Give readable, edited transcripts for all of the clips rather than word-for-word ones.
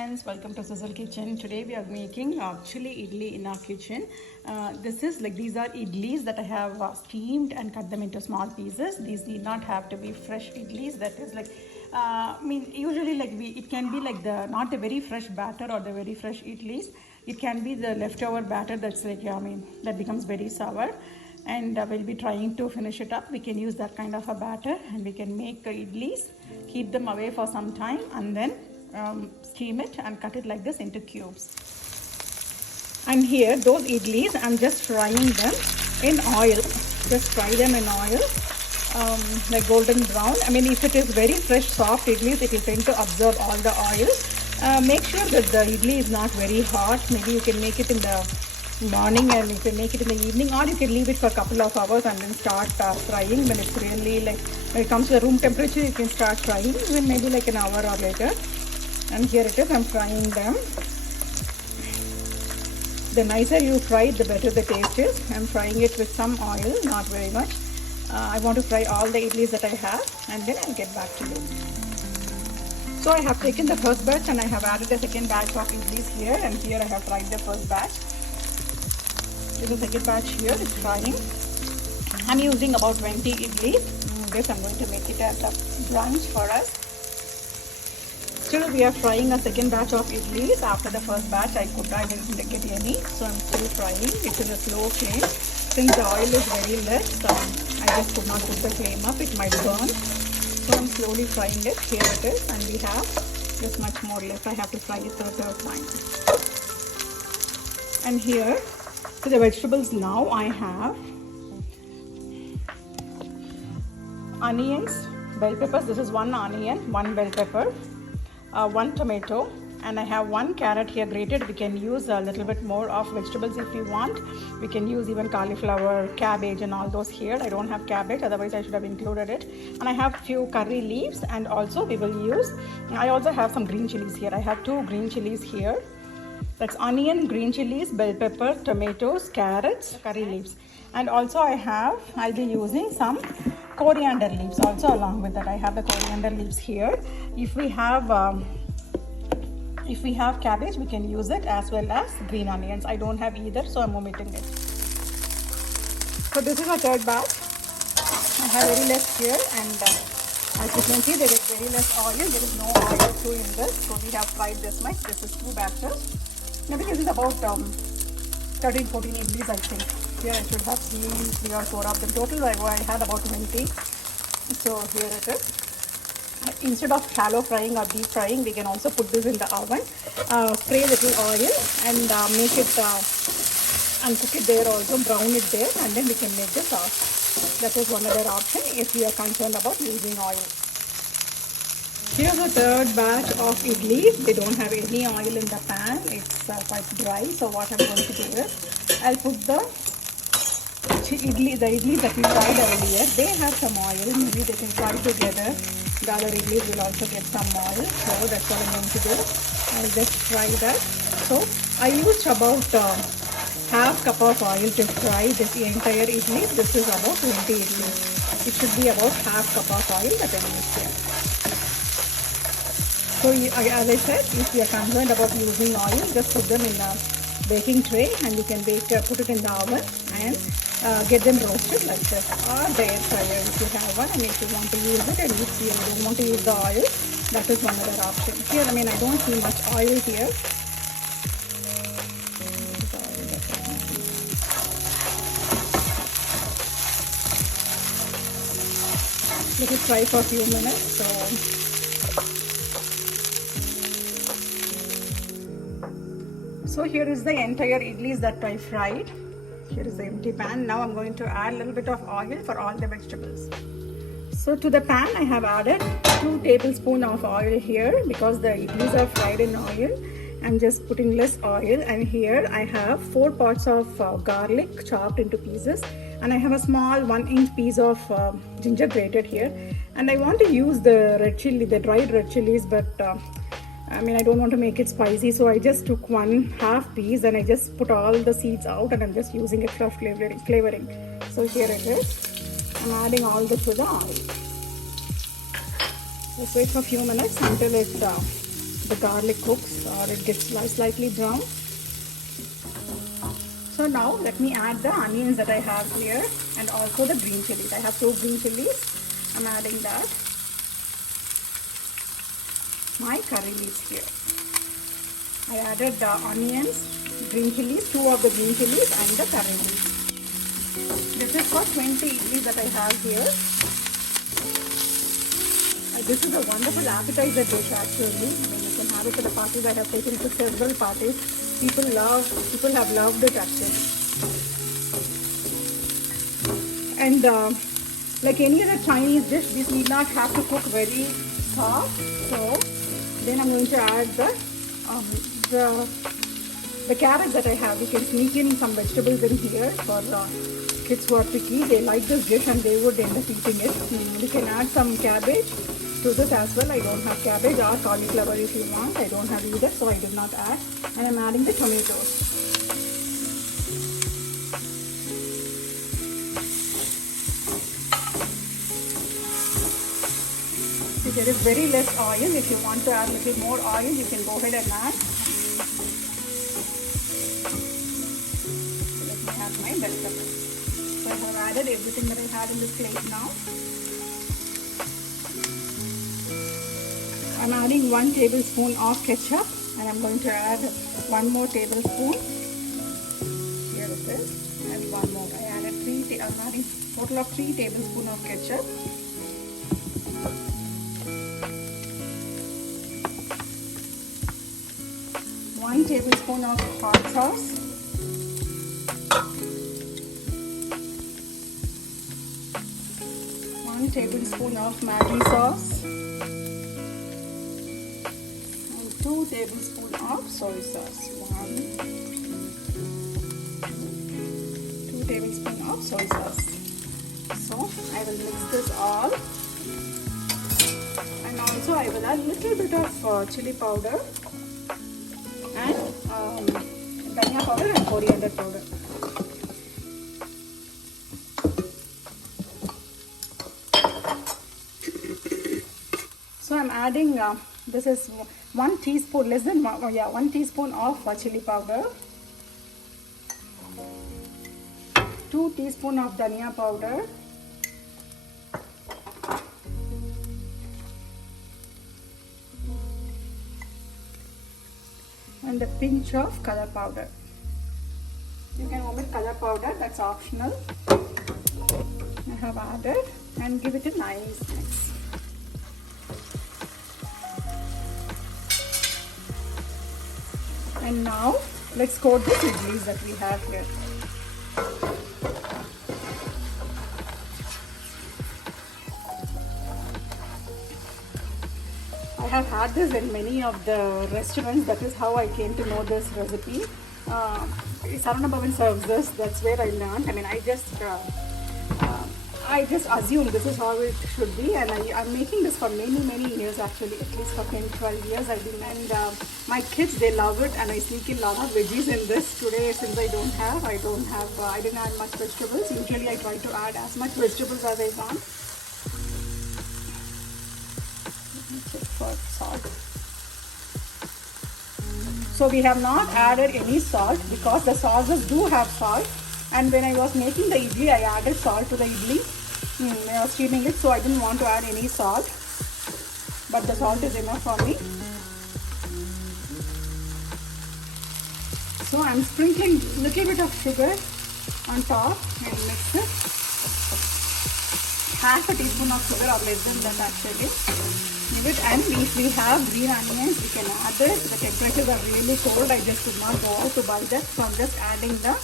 friends, welcome to Sizzle Kitchen. Today we are making chili idli in our kitchen. These are idlis that I have steamed and cut them into small pieces. These need not have to be fresh idlis. That is usually it can be like not the very fresh batter or the very fresh idlis. It can be the leftover batter that's that becomes very sour. And we'll be trying to finish it up. We can use that kind of a batter and we can make idlis, keep them away for some time, and then steam it and cut it like this into cubes. And here those idlis, I'm just frying them in oil. Just fry them in oil, like golden brown. If it is very fresh soft idlis, it will tend to absorb all the oil. Make sure that the idli is not very hot. Maybe you can make it in the morning and you can make it in the evening, or you can leave it for a couple of hours and then start frying. When it's really when it comes to the room temperature, you can start frying even maybe like an hour or later. And here it is, I'm frying them. The nicer you fry it, the better the taste is. I'm frying it with some oil, not very much. I want to fry all the idlis that I have, and then I'll get back to you. So I have taken the first batch and I have added the second batch of idlis here, and here I have fried the first batch. This is the second batch here, it's frying. I'm using about 20 idlis. This I'm going to make it as a brunch for us. Still we are frying a second batch of idlis. After the first batch I didn't get any, so I'm still frying. It's in a slow flame. Since the oil is very less, I just could not put the flame up, it might burn. So I'm slowly frying it. Here it is, and we have just much more left. I have to fry it for the third time. And here, so the vegetables now I have onions, bell peppers. This is one onion, one bell pepper, one tomato, and I have one carrot here grated. We can use a little bit more of vegetables if we want. We can use even cauliflower, cabbage and all those here. I don't have cabbage, otherwise I should have included it. And I have few curry leaves, and also I also have some green chilies here. I have 2 green chilies here. That's onion, green chilies, bell pepper, tomatoes, carrots, curry leaves. And also I'll be using some coriander leaves also along with that. I have the coriander leaves here. If we have cabbage, we can use it, as well as green onions. I don't have either, so I'm omitting it. So this is a third batch. I have very less here, and as you can see, there is very less oil. There is no oil through in this. So we have fried this much. This is 2 batches. Maybe this is about 13, 14 idlis, I think. Here I should have 3 or 4 of them. Total I had about 20. So here it is. Instead of shallow frying or deep frying, we can also put this in the oven. Spray little oil and make it and cook it there also, brown it there, and then we can make the sauce. That is one other option if we are concerned about using oil. Here's the third batch of idlis. They don't have any oil in the pan. It's quite dry. So what I'm going to do is, I'll put the idlis that we fried earlier. They have some oil. Maybe they can fry together. The other idlis will also get some oil. So that's what I'm going to do. I'll just fry that. So I used about half cup of oil to fry this entire idli. This is about 20 idlis. It should be about half cup of oil that I used here. So as I said, if you are concerned about using oil, just put them in a baking tray and you can put it in the oven and get them roasted like this, or the air fryer if you have one. And if you want to use it, and if you don't want to use the oil, that is one other option. Here, I don't see much oil here. Let it fry for a few minutes. So here is the entire idlis that I fried. Here is the empty pan. Now I'm going to add a little bit of oil for all the vegetables. So to the pan I have added 2 tablespoons of oil here, because the idlis are fried in oil. I'm just putting less oil, and here I have 4 parts of garlic chopped into pieces, and I have a small 1-inch piece of ginger grated here. And I want to use the red chili, the dried red chilies, but I don't want to make it spicy, so I just took 1/2 piece and I just put all the seeds out, and I'm just using it for flavoring. So here it is. I'm adding all this to the oil. Just wait for a few minutes until it the garlic cooks or it gets slightly brown. So now let me add the onions that I have here and also the green chilies. I have 2 green chilies. I'm adding that. My curry leaves here. I added the onions, green chilies, 2 of the green chilies and the curry leaves. This is for 20 idlis that I have here. This is a wonderful appetizer dish actually. I mean, you can have it at the parties. I have taken it to several parties. People have loved it actually. And like any other Chinese dish, this need not have to cook very soft. So then I'm going to add the carrots that I have. You can sneak in some vegetables in here for kids who are picky. They like this dish and they would end up eating it. You can add some cabbage to this as well. I don't have cabbage or cauliflower if you want. I don't have either, so I did not add. And I'm adding the tomatoes. See, there is very less oil. If you want to add a little more oil, you can go ahead and add. Let me add my vegetables. So I have added everything that I had in this plate now. I'm adding 1 tablespoon of ketchup and I'm going to add 1 more tablespoon. Here it is. And 1 more. I added I'm adding total of 3 tablespoons of ketchup. One tablespoon of hot sauce. 1 tablespoon of Maggi sauce. 2 tablespoons of soy sauce. 2 tablespoons of soy sauce. So I will mix this all, and also I will add a little bit of chili powder and dhania powder and coriander powder. So I'm adding this is 1 teaspoon, less than 1 teaspoon of chili powder, 2 teaspoons of dhania powder, and a pinch of color powder. You can omit color powder, that's optional. I have added and give it a nice mix. And now let's coat the idlis that we have here. I have had this in many of the restaurants. That is how I came to know this recipe. Saravana Bhavan serves this. That's where I learned. I mean, I just assumed this is how it should be, and I'm making this for many years actually, at least for 10-12 years I've been, and my kids, they love it, and I sneak in a lot of veggies in this. Today, since I didn't add much vegetables. Usually I try to add as much vegetables as I can. Let me check for salt. So we have not added any salt because the sauces do have salt, and when I was making the idli, I added salt to the idli. I was steaming it, so I didn't want to add any salt, but the salt is enough for me. So I'm sprinkling a little bit of sugar on top and mix it. Half a teaspoon of sugar or less than that actually. Give it, and if we have green onions, we can add it. The temperatures are really cold. I just could not go out to buy that, so I'm just adding the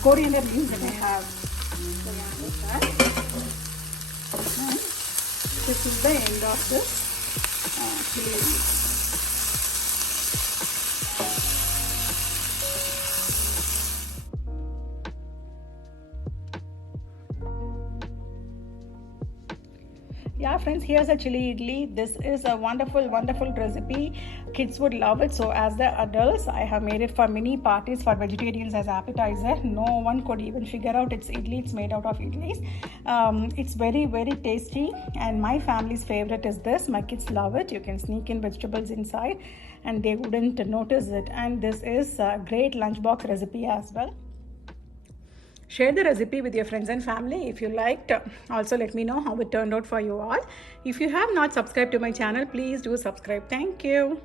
coriander leaves that I have. So yeah, with that. And this is the end of this chili leaves. Yeah, friends, here's a chili idli. This is a wonderful recipe. Kids would love it. So as the adults, I have made it for mini parties for vegetarians as appetizer. No one could even figure out it's idli. It's made out of idlis. It's very tasty, and my family's favorite is this. My kids love it. You can sneak in vegetables inside and they wouldn't notice it. And this is a great lunchbox recipe as well. Share the recipe with your friends and family if you liked. Also let me know how it turned out for you all. If you have not subscribed to my channel, please do subscribe. Thank you.